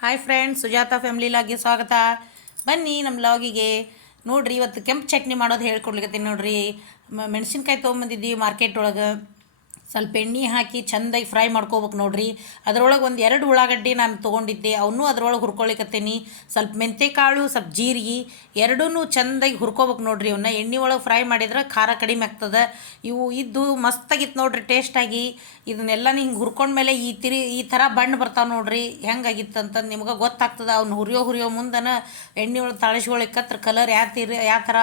Hi friends Sujata family ಲಾಗ್ಗೆ ಸ್ವಾಗತ. ಬನ್ನಿ ನಮ್ಮ ಲಾಗಿಗೆ. ನೋಡ್ರಿ, ಇವತ್ತು ಕೆಂಪು ಚಟ್ನಿ ಮಾಡೋದು ಹೇಳ್ಕೊಡ್ಲಿಕ್ಕೆ ನೋಡ್ರಿ. ಮೆಣಸಿನ್ಕಾಯಿ ತೊಗೊಂಬಂದಿದ್ದೀವಿ ಮಾರ್ಕೆಟ್ ಒಳಗೆ. ಸ್ವಲ್ಪ ಎಣ್ಣೆ ಹಾಕಿ ಚೆಂದಾಗಿ ಫ್ರೈ ಮಾಡ್ಕೋಬೇಕು ನೋಡ್ರಿ. ಅದರೊಳಗೆ ಒಂದು ಎರಡು ಉಳ್ಳಾಗಡ್ಡಿ ನಾನು ತೊಗೊಂಡಿದ್ದೆ. ಅವನ್ನೂ ಅದರೊಳಗೆ ಹುರ್ಕೊಳಿಕತ್ತೀನಿ. ಸ್ವಲ್ಪ ಮೆಂತೆಕಾಳು, ಸ್ವಲ್ಪ ಜೀರಿಗೆ ಎರಡೂ ಚೆಂದಾಗಿ ಹುರ್ಕೋಬೇಕು ನೋಡ್ರಿ ಅವನ್ನ ಎಣ್ಣೆ ಒಳಗೆ ಫ್ರೈ ಮಾಡಿದ್ರೆ ಖಾರ ಕಡಿಮೆ ಆಗ್ತದೆ. ಇವು ಇದ್ದು ಮಸ್ತಾಗಿತ್ತು ನೋಡ್ರಿ ಟೇಸ್ಟಾಗಿ. ಇದನ್ನೆಲ್ಲ ಹಿಂಗೆ ಹುರ್ಕೊಂಡ್ಮೇಲೆ ಈ ತಿರಿ, ಈ ಥರ ಬಣ್ಣ ಬರ್ತಾವೆ ನೋಡ್ರಿ. ಹೆಂಗಾಗಿತ್ತು ಅಂತಂದು ನಿಮ್ಗೆ ಗೊತ್ತಾಗ್ತದೆ. ಅವ್ನು ಹುರಿಯೋ ಹುರಿಯೋ ಮುಂದನ ಎಣ್ಣೆ ಒಳಗೆ ತಾಳಿಸ್ಕೊಳಿಕತ್ರ ಕಲರ್ ಯಾವ ತೀರಿ, ಯಾವ ಥರ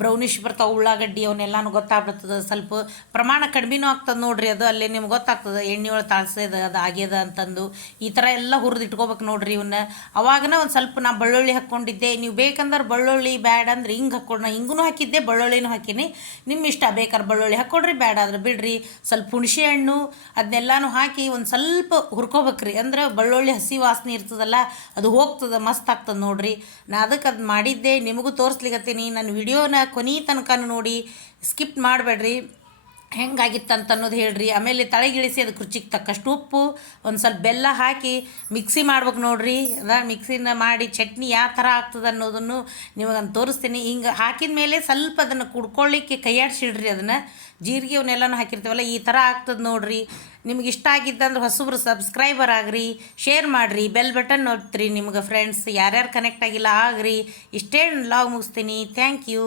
ಬ್ರೌನಿಶ್ ಬರ್ತಾವೆ ಉಳ್ಳಾಗಡ್ಡಿ ಅವನ್ನೆಲ್ಲನೂ ಗೊತ್ತಾಗ್ಬಿಡ್ತದೆ. ಸ್ವಲ್ಪ ಪ್ರಮಾಣ ಕಡಿಮೆನೂ ಆಗ್ತದೆ ನೋಡ್ರಿ. ಅದು ಅಲ್ಲಿ ನಿಮ್ಗೆ ಗೊತ್ತಾಗ್ತದೆ, ಎಣ್ಣೆ ಒಳಗೆ ತಾಳ್ಸೋದು ಅದು ಆಗ್ಯದ ಅಂತಂದು. ಈ ಥರ ಎಲ್ಲ ಹುರಿದು ಇಟ್ಕೋಬೇಕು ನೋಡ್ರಿ ಇವನ್ನ ಅವಾಗನ ಒಂದು ಸ್ವಲ್ಪ ನಾ ಬೆಳ್ಳುಳ್ಳಿ ಹಾಕ್ಕೊಂಡಿದ್ದೆ ನೀವು ಬೇಕಂದ್ರೆ ಬೆಳ್ಳುಳ್ಳಿ ಬ್ಯಾಡ ಅಂದ್ರೆ ಹಿಂಗೆ ಹಾಕ್ಕೊಂಡು ಹಿಂಗೂ ಹಾಕಿದ್ದೆ, ಬೆಳ್ಳುಳ್ಳಿನೂ ಹಾಕಿನಿ. ನಿಮ್ಮ ಇಷ್ಟ ಬೇಕಾದ್ರೆ ಬೆಳ್ಳುಳ್ಳಿ ಹಾಕ್ಕೊಡ್ರಿ, ಬ್ಯಾಡ ಆದ್ರೆ ಬಿಡ್ರಿ. ಸ್ವಲ್ಪ ಹುಣಸೆ ಹಣ್ಣು ಅದನ್ನೆಲ್ಲನೂ ಹಾಕಿ ಒಂದು ಸ್ವಲ್ಪ ಹುರ್ಕೋಬೇಕ್ರಿ. ಅಂದ್ರೆ ಬೆಳ್ಳುಳ್ಳಿ ಹಸಿ ವಾಸನೆ ಇರ್ತದಲ್ಲ, ಅದು ಹೋಗ್ತದೆ, ಮಸ್ತ್ ಆಗ್ತದೆ ನೋಡ್ರಿ. ನಾ ಅದಕ್ಕೆ ಅದು ಮಾಡಿದ್ದೆ, ನಿಮಗೂ ತೋರಿಸ್ಲಿಕತ್ತೀನಿ. ನನ್ನ ವಿಡಿಯೋನ ಕೊನೆ ತನಕ ನೋಡಿ, ಸ್ಕಿಪ್ ಮಾಡಬೇಡ್ರಿ. ಹೆಂಗಾಗಿತ್ತು ಅನ್ನೋದು ಹೇಳ್ರಿ. ಆಮೇಲೆ ತಳಗಿಳಿಸಿ ಅದಕ್ಕೆ ರುಚಿಗೆ ತಕ್ಕಷ್ಟು ಉಪ್ಪು, ಒಂದು ಸ್ವಲ್ಪ ಬೆಲ್ಲ ಹಾಕಿ ಮಿಕ್ಸಿ ಮಾಡ್ಬೇಕು ನೋಡ್ರಿ. ಅದ ಮಿಕ್ಸಿನ ಮಾಡಿ ಚಟ್ನಿ ಯಾವ ಥರ ಆಗ್ತದೆ ಅನ್ನೋದನ್ನು ನಿಮಗನ್ನು ತೋರಿಸ್ತೀನಿ. ಹಿಂಗೆ ಹಾಕಿದ ಮೇಲೆ ಸ್ವಲ್ಪ ಅದನ್ನು ಕುಡ್ಕೊಳ್ಳಿಕ್ಕೆ ಕೈಯಾಡಿಸಿಡ್ರಿ ಅದನ್ನು. ಜೀರಿಗೆ ಅವನ್ನೆಲ್ಲನೂ ಹಾಕಿರ್ತೀವಲ್ಲ, ಈ ಥರ ಆಗ್ತದೆ ನೋಡ್ರಿ. ನಿಮ್ಗೆ ಇಷ್ಟ ಆಗಿದ್ದಂದ್ರೆ ಹೊಸಬ್ರು ಸಬ್ಸ್ಕ್ರೈಬರ್ ಆಗ್ರಿ, ಶೇರ್ ಮಾಡಿರಿ. ಬೆಲ್ ಬಟನ್ ನೋಡ್ತೀರಿ ನಿಮ್ಗೆ ಫ್ರೆಂಡ್ಸ್ ಯಾರ್ಯಾರು ಕನೆಕ್ಟ್ ಆಗಿಲ್ಲ ಆಗ್ರಿ. ಇಷ್ಟೇ ಲಾಗ್ ಮುಗಿಸ್ತೀನಿ. Thank you